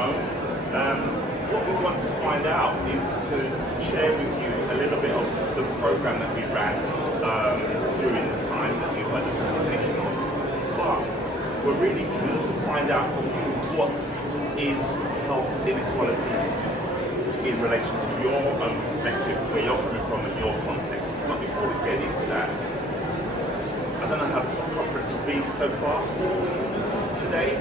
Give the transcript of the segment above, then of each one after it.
moment. What we want to find out is to share with you a little bit of the program that we ran during the time that you had the presentation on. But we're really keen to find out from you what is health inequalities in relation to your own perspective, where you're coming from in your context. But before we get into that, I don't know how the conference has been so far today.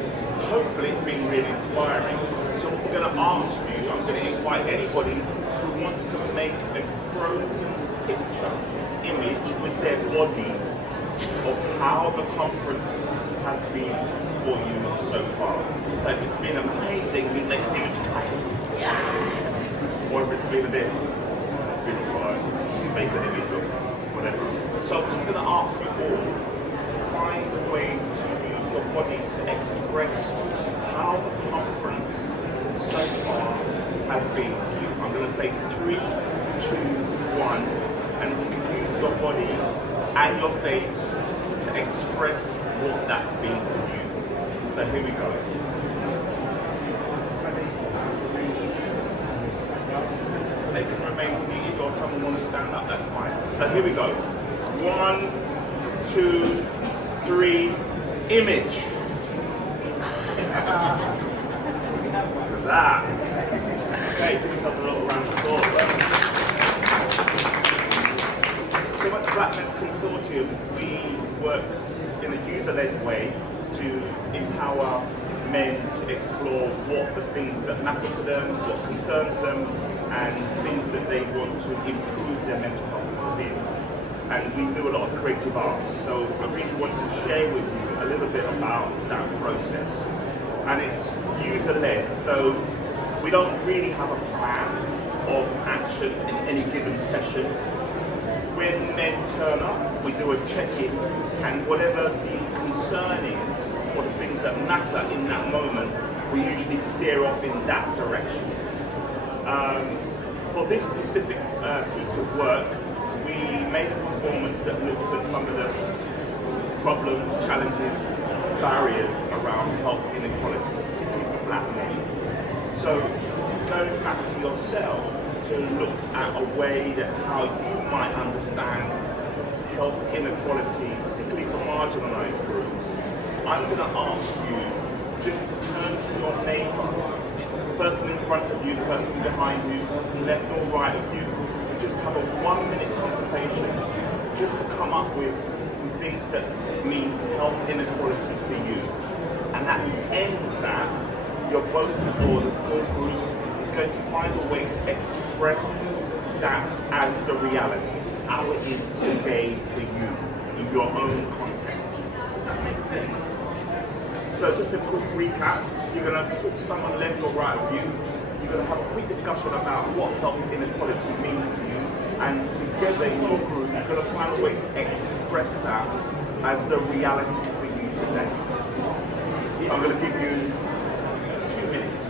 Hopefully it's been really inspiring. So what we're going to ask you, I'm going to invite anybody who wants to make a frozen picture image with their body of how the conference has been for you so far. So if it's been amazing, we make an image like, yeah! Or if it's been a bit, it's been alright, you make the image of whatever. So I'm just going to ask you all to find a way to use your body to express how the conference so far has been for you. I'm going to say 3, 2, 1, and you can use your body and your face to express what that's been for you. So here we go. They can remain seated, or someone want to stand up, that's fine. So here we go. 1, 2, 3, image. That. Okay, give yourself a little round of applause. So at the Black Men's Consortium, we work in a user-led way to empower men to explore what the things that matter to them, what concerns them, and things that they want to improve their mental health in. And we do a lot of creative arts, so I really want to share with you a little bit about that process. And it's user-led, so we don't really have a plan of action in any given session. When men turn up, we do a check-in, and whatever the concern is, or the things that matter in that moment, we usually steer off in that direction. For this specific piece of work, we made a performance that looked at some of the problems, challenges, barriers around health inequality, particularly for black men. So going back to yourselves to look at a way that how you might understand health inequality, particularly for marginalised groups, I'm going to ask you just to turn to your neighbour, the person in front of you, the person behind you, the person left or right of you, and just have a 1-minute conversation just to come up with some things that mean health inequality for you. And at the end of that, your both or the small group is going to find a way to express that as the reality, how it is today for you in your own context. Does that make sense? So just a quick recap, you're going to talk to someone left or right of you, you're going to have a quick discussion about what health inequality means to you, and together in your group, you're going to find a way to express that as the reality for you today. I'm going to give you 2 minutes.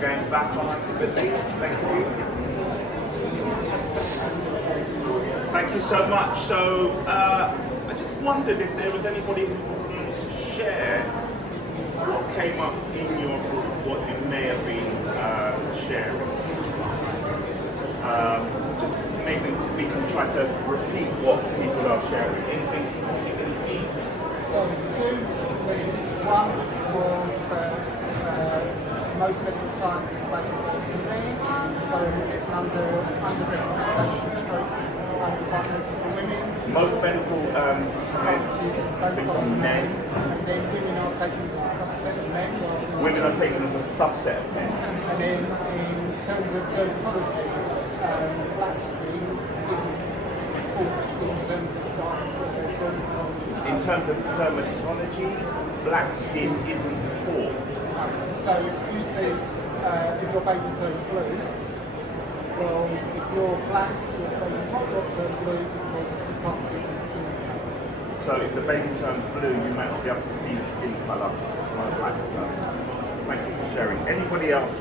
going back on the thing. Thank you. Thank you so much. So I just wondered if there was anybody who wanted to share what came up in your group, what you may have been sharing. Just maybe we can try to repeat what people are sharing. Anything you can repeat? So 2 things. One was that most medical science is based on women, so it's under representation stroke and diagnosis for women. Most medical science is based on men. And then women are taken as a subset of men. Women are taken as a subset of men. And then in terms of dermatology, black skin isn't taught in terms of dermatology. In terms of dermatology, black skin isn't taught. So if you see, if your baby turns blue, well, if you're black, your baby might not turn blue because you can't see the skin colour. So if the baby turns blue, you might not be able to see the skin colour on a black person. Thank you for sharing. Anybody else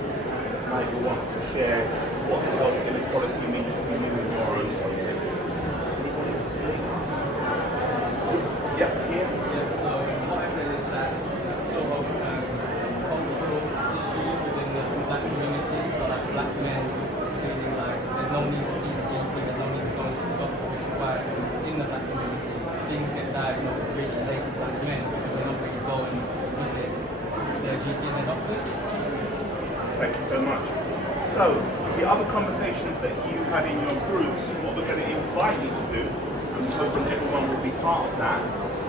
might want to share what health inequality means to you in your own context? Yeah, here. Yeah, so what I said is that sort of cultural issues within the black community, so like black men feeling like there's no need to see the GP, there's no need to go and see the doctor, which is why in the black community things get diagnosed really late with black men because they don't really go and visit their GP and their doctors. Thank you so much. So, the other conversations that you had in your groups, what we're going to invite you to do, and I'm hoping everyone will be part of that,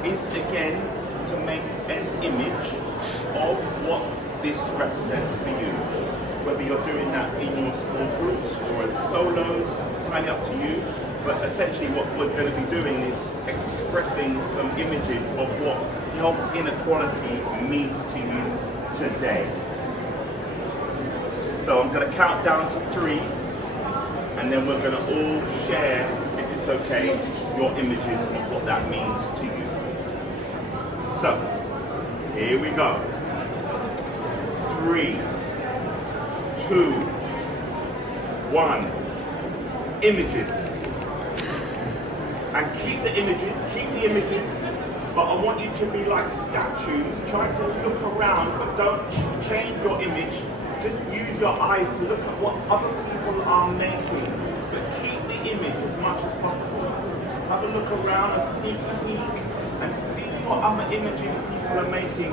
is again to make an image of what this represents for you. Whether you're doing that in your small groups or as solos, entirely up to you. But essentially what we're going to be doing is expressing some images of what health inequality means to you today. So I'm going to count down to 3, and then we're going to all share, if it's okay, your images of what that means to you. So, here we go. 3, 2, 1. Images. And keep the images, but I want you to be like statues. Try to look around, but don't change your image. Just use your eyes to look at what other people are making, but keep the image as much as possible. Have a look around, a sneaky peek, and see what other images people are making,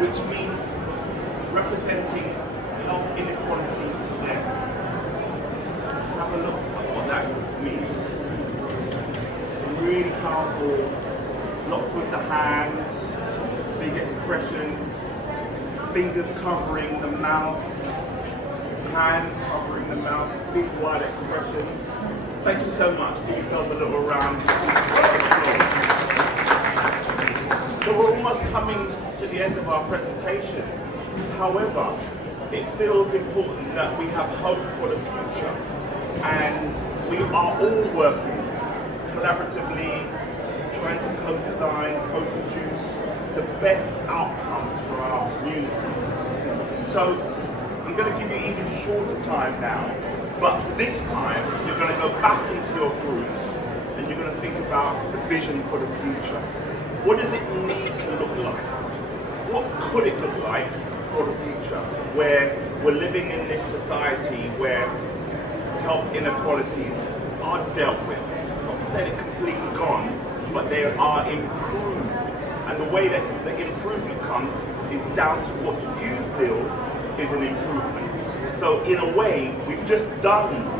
which means representing health inequality for them. Just have a look at what that means. Some really powerful, lots with the hands, big expressions, fingers covering the mouth, hands covering the mouth, big wide expressions. Thank you so much. Give yourself a little round. So we're almost coming to the end of our presentation. However, it feels important that we have hope for the future. And we are all working collaboratively, trying to co-design, co-produce the best outcomes for our communities. So I'm going to give you even shorter time now, but this time you're going to go back into your groups and you're going to think about the vision for the future. What does it need to look like? What could it look like for the future, where we're living in this society where health inequalities are dealt with? Not to say they're completely gone, but they are improved. And the way that the improvement comes is down to what you feel is an improvement. So in a way, we've just done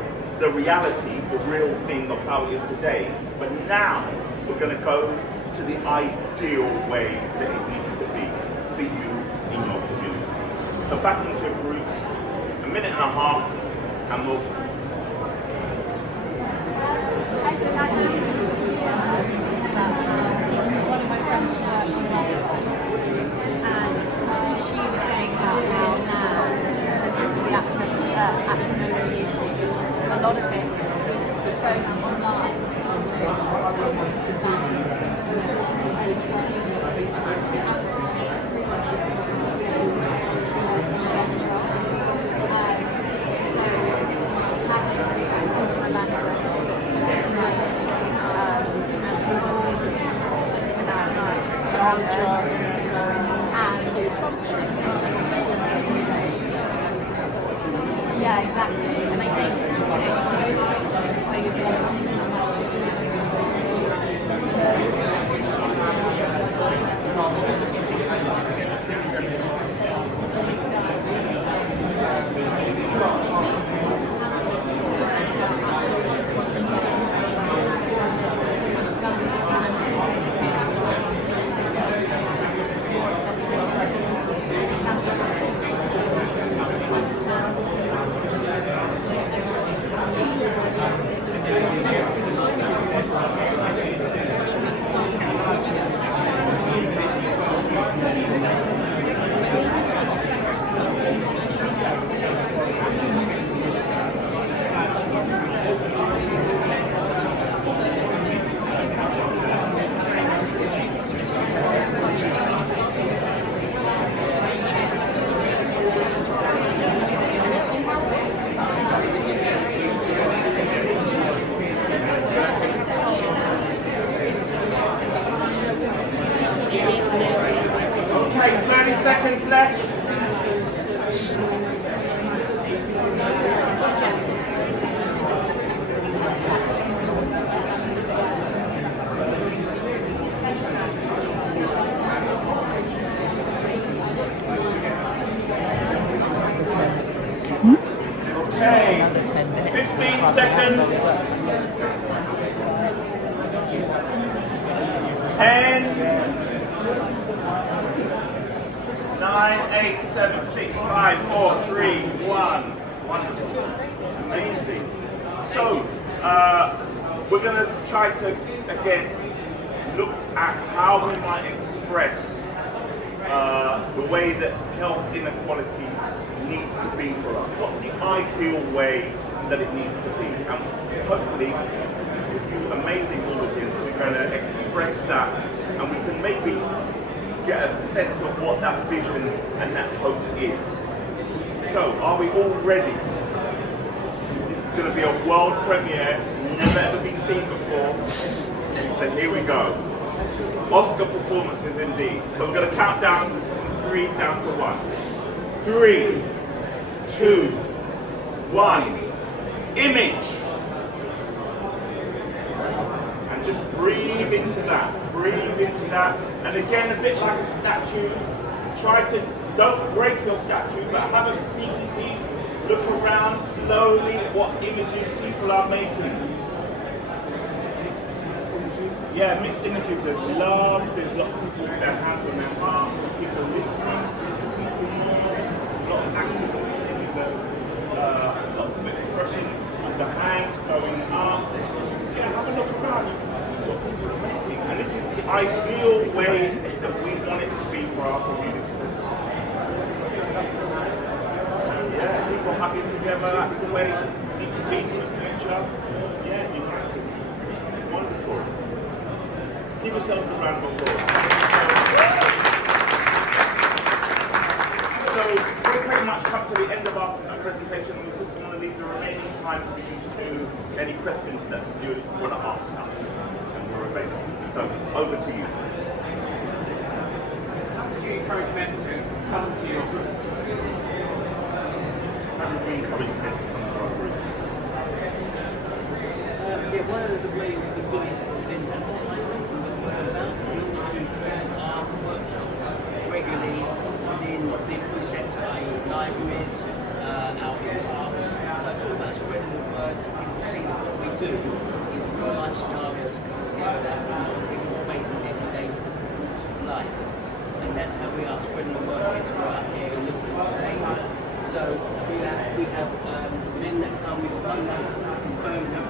the reality, the real thing of how it is today, but now we're going to go to the ideal way that it needs to be for you in your community. So back into your groups, 1.5 minutes, and we'll... One of my friends works in Liverpool, and she was saying about how now, with the accessibility issues, a lot of it is shown online. Yeah, exactly. And I think Okay, 30 seconds left. Okay, 15 seconds. 10, 9, 8, 7, 6, 5, 4, 3, 1. Wonderful. Amazing. So, we're going to try to, again, look at how we might express the way that health inequalities needs to be for us. What's the ideal way that it needs to be? And hopefully, with you amazing audience, we're going to express that, and we can maybe get a sense of what that vision and that hope is. So, are we all ready? This is going to be a world premiere, never ever been seen before. So here we go. Oscar performances indeed. So we're going to count down from 3 down to 1. 3, 2, 1. Image. And just breathe into that. Breathe into that. And again, a bit like a statue. Try to, don't break your statue, but have a sneaky peek. Look around slowly at what images people are making. Yeah, mixed images. There's love, there's lots of people with their hands on their hearts, there's people listening, a lot of activism, lots of expressions with the hands going up. Yeah, have a look around, you can see what people are making. And this is the ideal way that we want it to be for our communities. Yeah, people hugging together, that's the way we need to be in the future. Yeah, united. Wonderful. Give yourselves a round of applause. So we've pretty much come to the end of our presentation, and we just want to leave the remaining time for you to do any questions that you want to ask us. And we're available. So over to you. How did you encourage men to come to your groups? How did we encourage men to come to our groups? Yeah, one of the ways we do is within advertisement. We also do creative art workshops regularly within the food sector, i.e. libraries, out in parks. So it's all about spreading the word. People see that what we do is real life scenarios that come together that people are facing everyday walks of life. And that's how we are spreading the word. It's right here in Liverpool today. So we have men that come with one from Birmingham.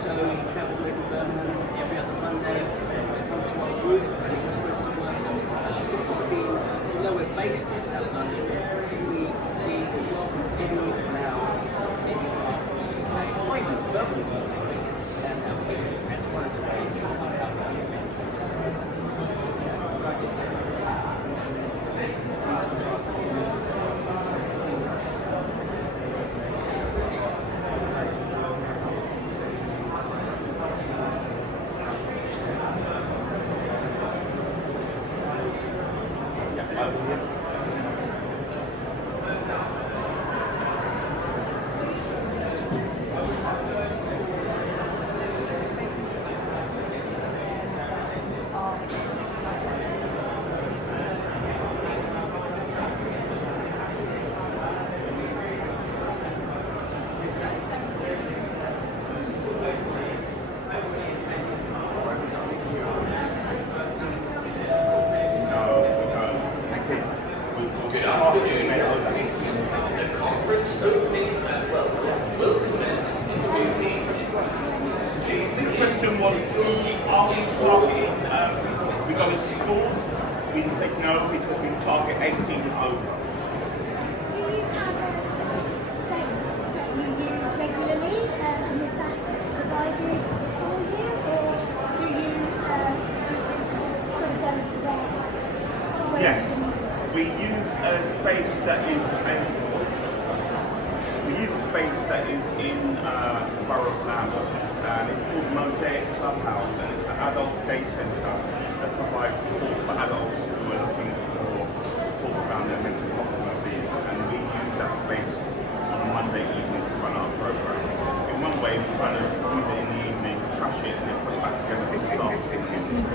So he travels away from Birmingham every other Monday to come to our group and he expresses the word. So it's about just being, although we're based in South London, we welcome anyone now, any part of the UK, or even further world. That's how we, that's one of the ways of how we get men to that is a space that is in Borough of Lambeth, and it's called Mosaic Clubhouse, and it's an adult day centre that provides support for adults who are looking for support around their mental health and well-being. And we use that space on a Monday evening to run our programme. In one way, we kind of use it in the evening, trash it, and then put it back together for the staff in the evening.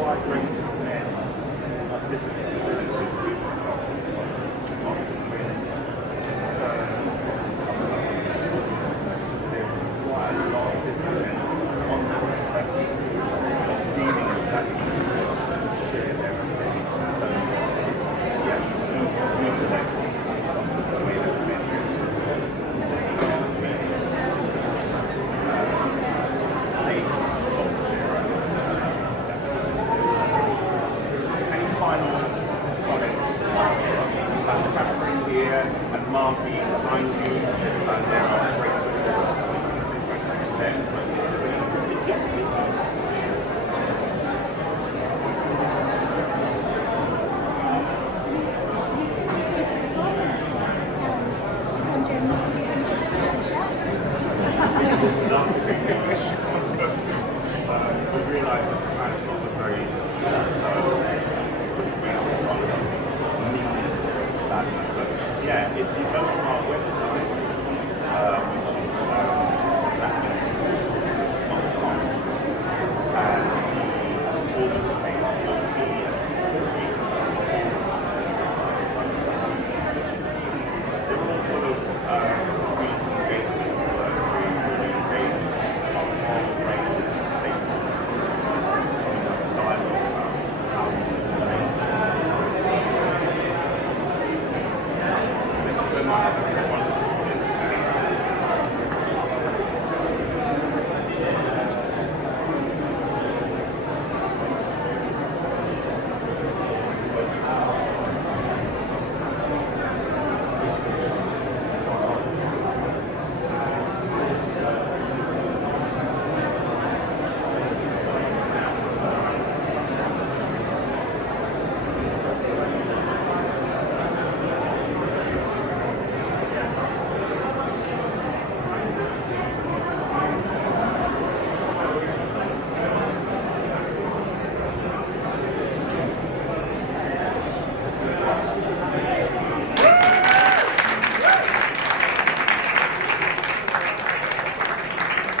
Wide range of men of different